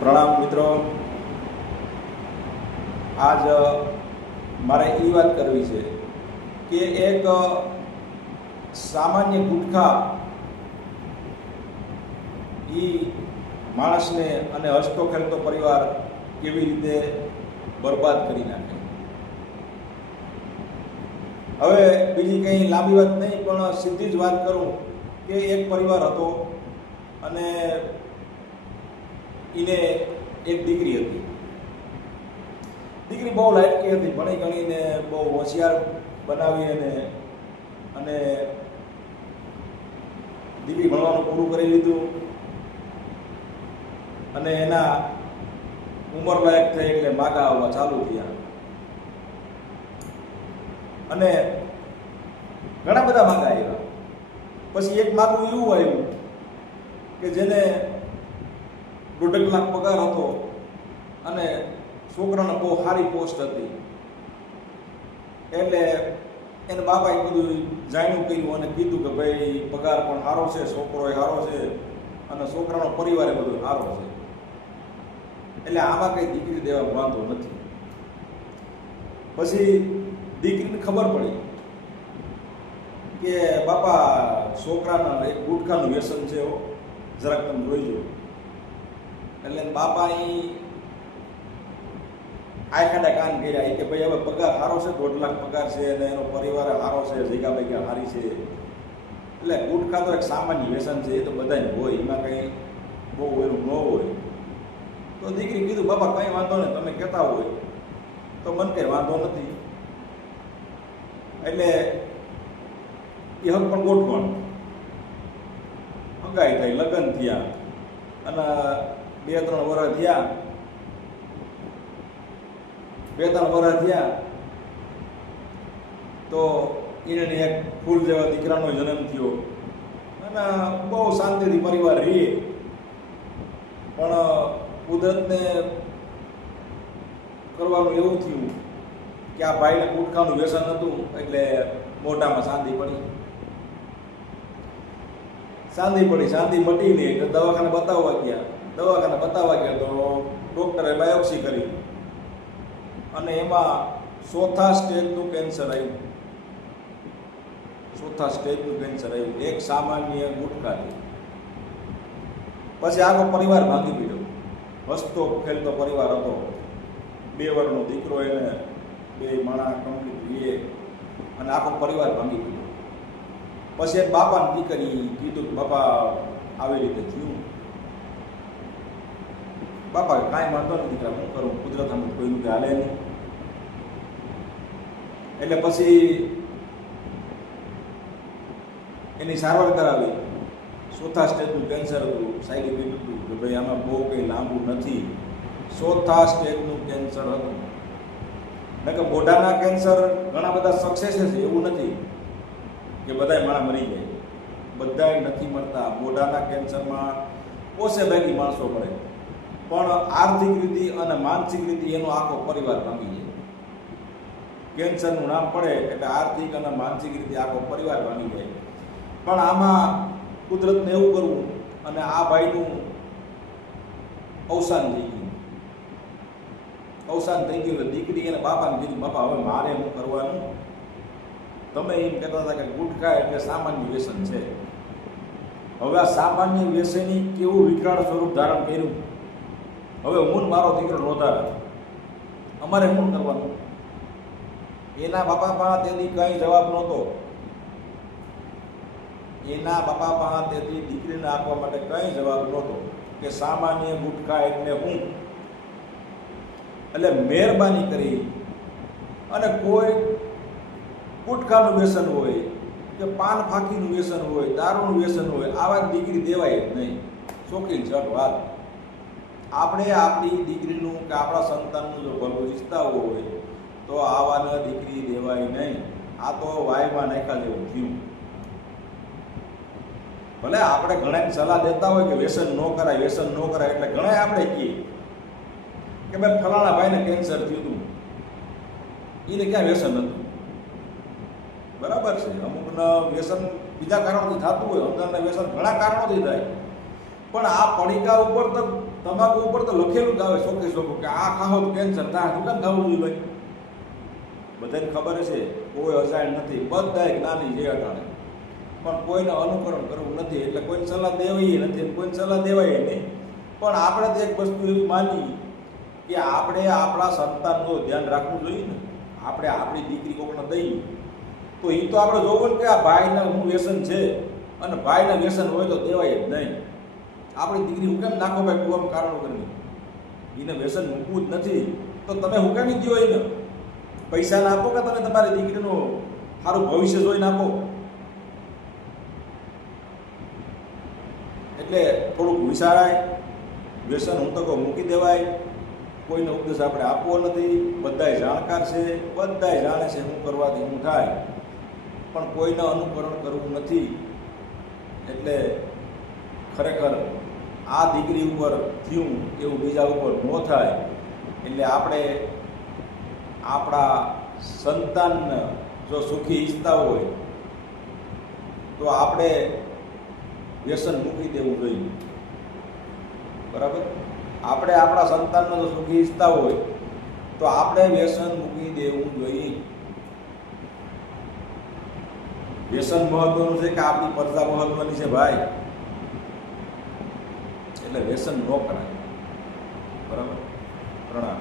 પ્રણામ મિત્રો। આજ મારે એ વાત કરવી છે કે એક સામાન્ય ગુટખા એ માણસને અને હસતો ખેલતો પરિવાર કેવી રીતે બરબાદ કરી નાખે। હવે બીજી કંઈ લાંબી વાત નહીં, પણ સીધી જ વાત કરું કે એક પરિવાર હતો અને એને એક દીકરી હતી। દીકરી બહુ લાયકી હતી, ભણી ગણીને બહુ હોશિયાર બનાવી અને દીકરી ભણવાનું પૂરું કરી લીધું અને એના ઉંમર લાયક થઈ એટલે માગા આવવા ચાલુ થયા અને ઘણા બધા માગા આવ્યા। પછી એક માગું એવું આવ્યું કે જેને 1.5 લાખ પગાર હતો અને છોકરાને બહુ સારી પોસ્ટ હતી, એટલે એને બાપાએ બધું જાણ્યું કર્યું અને કીધું કે ભાઈ પગાર પણ સારો છે, છોકરો સારો છે અને છોકરાનો પરિવાર બધો સારો છે, એટલે આમાં કંઈ દીકરી દેવા વાંધો નથી। પછી દીકરીને ખબર પડી કે બાપા છોકરાના એક ગુટખાનું વ્યસન છે, જરાક તમે જોઈજો। એટલે બાપા આખાડા કાન કર્યા કે ભાઈ હવે પગાર સારો છે, 1.5 લાખ પગાર છે અને એનો પરિવાર સારો છે, જગ્યા બગ્યા સારી છે, એટલે ગુટખા તો એક સામાન્ય વ્યસન છે, એ તો બધાને હોય, એમાં કંઈ બહુ એનું ન હોય। તો દીકરી કીધું બાપા કંઈ વાંધો નહીં, તમે કહેતા હોય તો મને કંઈ વાંધો નથી। એટલે એ હક પણ ગોઠવણ હગાઈ થઈ, લગ્ન થયા અને 2-3 વર્ષ થયા, 2-3 વર્ષ થયા તો એને એક ફૂલ જેવા દીકરાનો જન્મ થયો અને બહુ શાંતિથી પરિવાર રહીએ। પણ કુદરતને કરવાનું એવું થયું કે આ ભાઈને ગુટખાનું વ્યસન હતું, એટલે મોઢામાં શાંતિ પડી, શાંતિ મટી નહીં એટલે દવાખાને બતાવવા ગયા તો ડૉક્ટરે બાયોપ્સી કરી અને એમાં 4થા સ્ટેજનું કેન્સર આવ્યું। એક સામાન્ય ગુટખાથી પછી આખો પરિવાર ભાંગી પડ્યો। હસતો ખેલતો પરિવાર હતો, 2 વર્ષનો દીકરો, એને 2 માણા કમ્પ્લીટ રહીએ અને આખો પરિવાર ભાંગી પડ્યો। પછી એક બાપાને દીકરી કીધું કે બાપા આવી રીતે થયું। બાપા કાંઈ વાંધો નથી દીકરા, હું કરું, કુદરત અમે કોઈનું કે હાલે નહીં। એટલે પછી એની સારવાર કરાવી। 4થા સ્ટેજનું કેન્સર હતું, સાહેબે કીધું હતું કે ભાઈ આમાં બહુ કંઈ લાંબુ નથી, 4થા સ્ટેજનું કેન્સર હતું। ને કે મોઢાના કેન્સર ઘણા બધા સક્સેસ છે, એવું નથી કે બધાય માણસ મરી જાય, બધાય નથી મરતા। મોઢાના કેન્સરમાં ઓછે ભાગી માણસો મરે, પણ આર્થિક રીતે અને માનસિક રીતે એનો આખો પરિવાર ભાંગી જાય। કેન્સરનું નામ પડે એટલે આર્થિક અને માનસિક રીતે આખો પરિવાર ભાંગી જાય। પણ આમાં કુદરતને એવું કરવું અને આ ભાઈનું અવસાન થઈ ગયું એટલે દીકરી એને બાપાને કીધું બાપા હવે મારે શું કરવાનું, તમે એમ કહેતા હતા કે ગુટખા એટલે સામાન્ય વ્યસન છે, હવે આ સામાન્ય વ્યસની કેવું વિકરાળ સ્વરૂપ ધારણ કર્યું, હવે હું મારો દીકરો નોંધારા, અમારે શું કરવાનું? એના બાપા પાસે તેથી કંઈ જવાબ નહોતો, દીકરીને આપવા માટે કંઈ જવાબ નહોતો કે સામાન્ય ગુટખા એટલે હું। એટલે મહેરબાની કરી અને કોઈ ગુટખાનું વ્યસન હોય કે પાન ફાંકીનું વ્યસન હોય, દારૂનું વ્યસન હોય, આવા દીકરી દેવાય જ નહીં। શોખીન છટ વાત, આપણે આપણી દીકરીનું કે આપણા સંતાનનું જો ભલું ઈચ્છતા હોય તો આવાને દીકરી દેવાય નહીં। આ તો વાયમાં નાખ્યા જેવું થયું। ભલે આપણે ઘણા સલાહ દેતા હોય કે વ્યસન ન કરાય એટલે ઘણા આપણે કહીએ કે ભાઈ ફલાણા ભાઈને કેન્સર થયું હતું, એને ક્યાં વ્યસન હતું? બરાબર છે, અમુકના વ્યસન બીજા કારણોથી થતું હોય, અંદરના વ્યસન ઘણા કારણોથી થાય, પણ આ પડીકા ઉપર તો તમાકુ ઉપર તો લખેલું જ આવે ચોખ્ખે ચોખ્ખું કે આ ખાઓ તો કેન્સર થાય. શું કામ ખાવું જોઈએ ભાઈ? બધાને ખબર છે, કોઈ અજાણ નથી, બધાય જ્ઞાની છે અટાણે, પણ કોઈને અનુકરણ કરવું નથી, એટલે કોઈને સલાહ દેવાય નથી, કોઈને સલાહ દેવાય નહીં. પણ આપણે તો એક વસ્તુ એવી માની કે આપણે આપણા સંતાનનું ધ્યાન રાખવું જોઈએ ને. આપણે આપણી દીકરી કોઈને દઈએ તો એ તો આપણે જોવું ને કે આ ભાઈના હું વ્યસન છે, અને ભાઈના વ્યસન હોય તો દેવાય જ નહીં. આપણી દીકરી હું કેમ નાખો ભાઈ કુવામાં કારણો કરીને? એને વ્યસન મૂકવું જ નથી તો તમે હું કેમ દો એને? પૈસા ના આપો કે તમે તમારી દીકરીનું સારું ભવિષ્ય જોઈને આપો. એટલે થોડુંક વિચારાય, વ્યસન હું તો કહું મૂકી દેવાય. કોઈનો ઉપદેશ આપણે આપવો નથી, બધાય જાણકાર છે, બધાય જાણે છે શું કરવાથી શું થાય, પણ કોઈને અનુકરણ કરવું નથી. એટલે ખરેખર આ દીકરી ઉપર થયું એવું બીજા ઉપર ન થાય. એટલે આપણે આપણા સંતાનને જો સુખી ઈચ્છતા હોય તો આપણે વ્યસન મૂકી દેવું જોઈએ. બરાબર? આપણે આપણા સંતાનને જો સુખી ઈચ્છતા હોય તો આપણે વ્યસન મૂકી દેવું જોઈએ. વ્યસન મહત્વનું છે કે આપણી પ્રજા મહત્વની છે ભાઈ? એટલે વ્યસન ન કરાય. બરાબર? પ્રણામ.